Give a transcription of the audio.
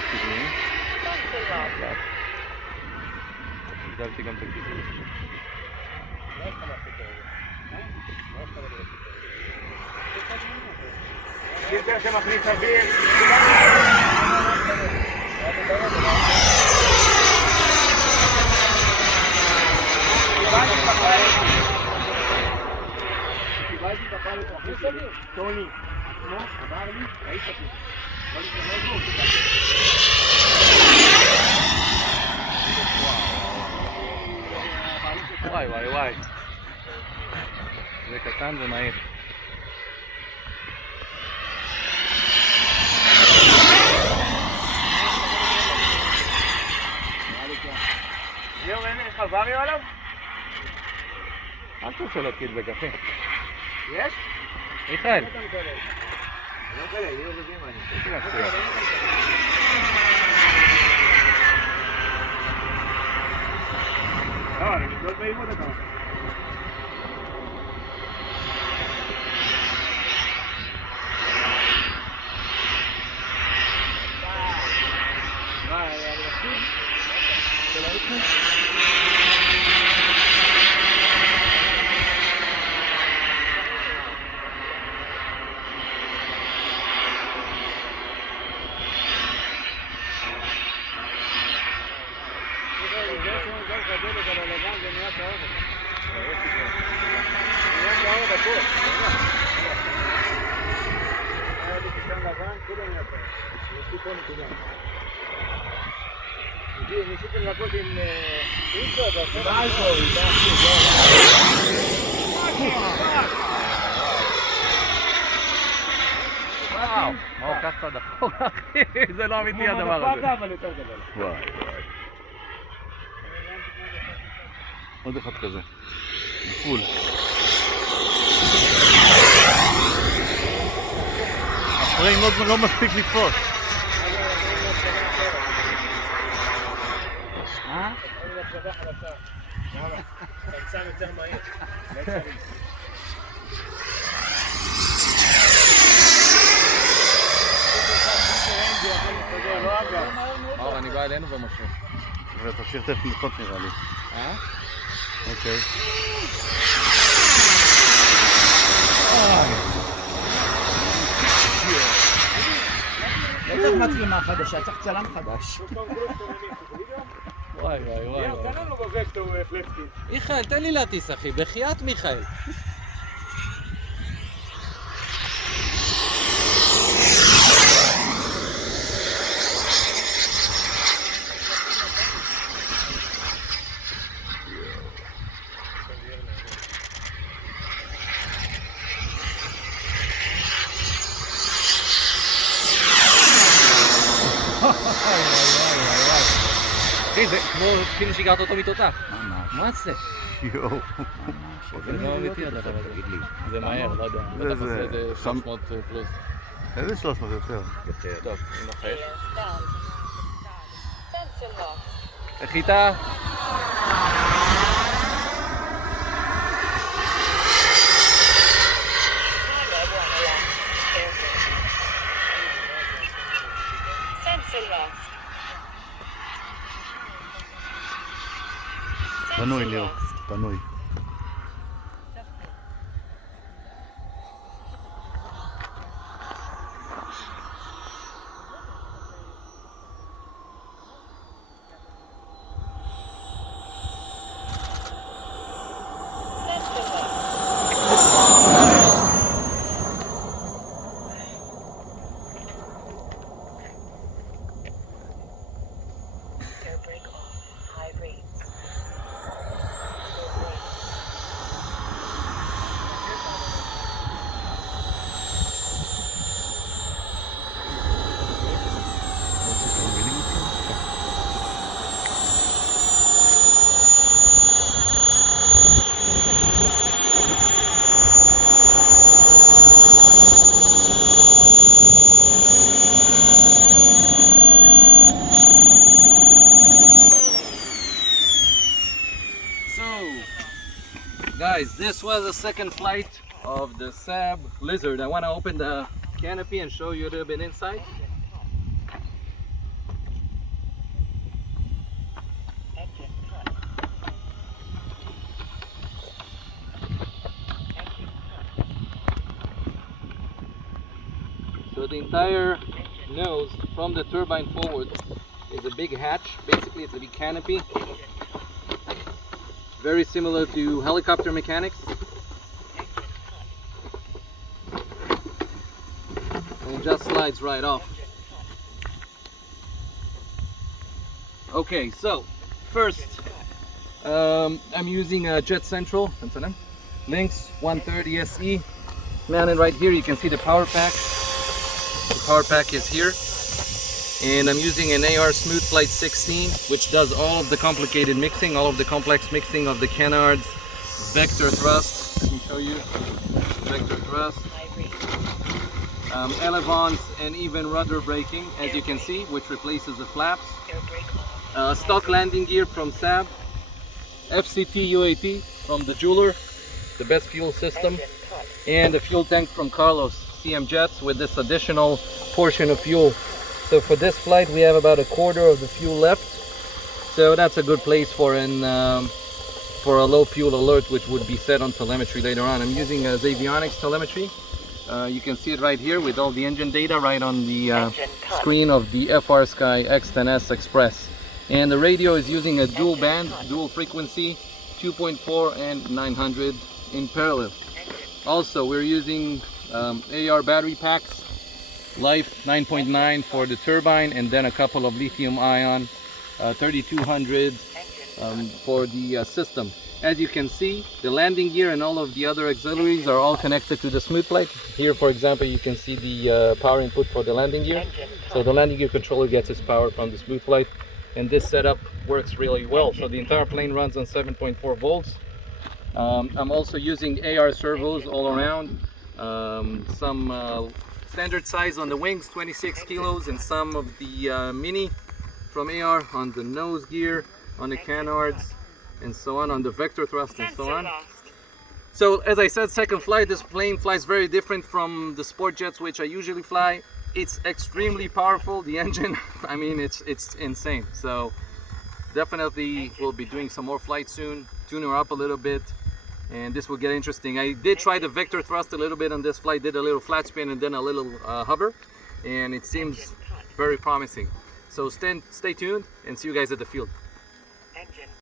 הקדמי. הגדלתי גם את הכיסוי. פילטר שמכניס אוויר. קיבלתי את הפעם לתרחיש שלי, טוני, עצמו, אמר לי, ראית אותי. לא להתרמז בו, וואי וואי וואי. זה קטן ומהיר. ליאור, אין לך ואריו עליו? אל תעשה לו קידבק, אחי. יש? מיכאל. אני לא מקלל, ליאור יודעים מה אני. לא, אני נמדוד באימות אתה עושה. אני מפסיד? של האיתנו? ניסיתם לקוד עם אינטו, אתה עושה באלפו, וואו, מה הוא קצת דחור, אחי? זה לא אמיתי הדבר הזה. כמו מנפקה, אבל יותר גדול. וואי וואי. עוד אחד כזה. פול. הפריים לא מספיק לתפוס. אני מחשבה חדשה. צמצם יותר מהיר. מאור, אני בא אלינו ומשה. ואתה צריך תכף ללחוץ נראה לי. אוקיי. לא צריך מצלמה חדשה, צריך צלם חדש. וואי וואי וואי. קנה לו בווקטור פלטסקין. מיכאל, תן לי להטיס אחי, בחייאת מיכאל. אחי, זה כמו כאילו שיגרת אותו מתותח. מה זה? יואו. זה לא אמיתי הדבר הזה. תגיד לי. זה מהר, לא יודע. בטח עושה איזה 300 פלוס. איזה 300 יותר? טוב, אני נוחת. איך איתה? פנוי ליאור, פנוי. Guys, this was the second flight of the Sab Lizard. I want to open the canopy and show you a little bit inside. the entire nose from the turbine forward is a big hatch. Basically, it's a big canopy. Very similar to helicopter mechanics. And it just slides right off. Okay, so first I'm using a JetCentral Lynx 130 SE mounted right here. You can see the power pack. The power pack is here. And I'm using an AR Smooth Flight 16, which does all of the complicated mixing, all of the complex mixing of the canards, vector thrust. Let me show you. Vector thrust. Elevons and even rudder braking, as you can see, which replaces the flaps. Stock landing gear from Saab. FCT UAT from the jeweler, the best fuel system. And a fuel tank from Carlos, CMJETS, with this additional portion of fuel. So for this flight we have about a quarter of the fuel left. So that's a good place for for a low fuel alert, which would be set on telemetry later on. I'm using Zahavi telemetry. You can see it right here with all the engine data right on the screen of the FrSky X10S Express. And the radio is using a dual band, dual frequency, 2.4 and 900 in parallel. Also, we're using AR battery packs, Life 9.9 for the turbine, and then a couple of lithium ion 3200 for the system. As you can see, the landing gear and all of the other auxiliaries are all connected to the Smooth Flight. Here, for example, you can see the power input for the landing gear. So the landing gear controller gets its power from the Smooth Flight, and this setup works really well. So the entire plane runs on 7.4 volts. I'm also using AR servos all around. Some standard size on the wings, 26 kilos, and some of the mini from AR on the nose gear, on the canards, and so on the vector thrust, and so on. So as I said, second flight, this plane flies very different from the sport jets which I usually fly. It's extremely powerful, the engine, I mean, it's insane. So definitely we'll be doing some more flights soon, tune her up a little bit, and this will get interesting. I did try the vector thrust a little bit on this flight, did a little flat spin and then a little hover, and it seems very promising. So stay tuned and see you guys at the field.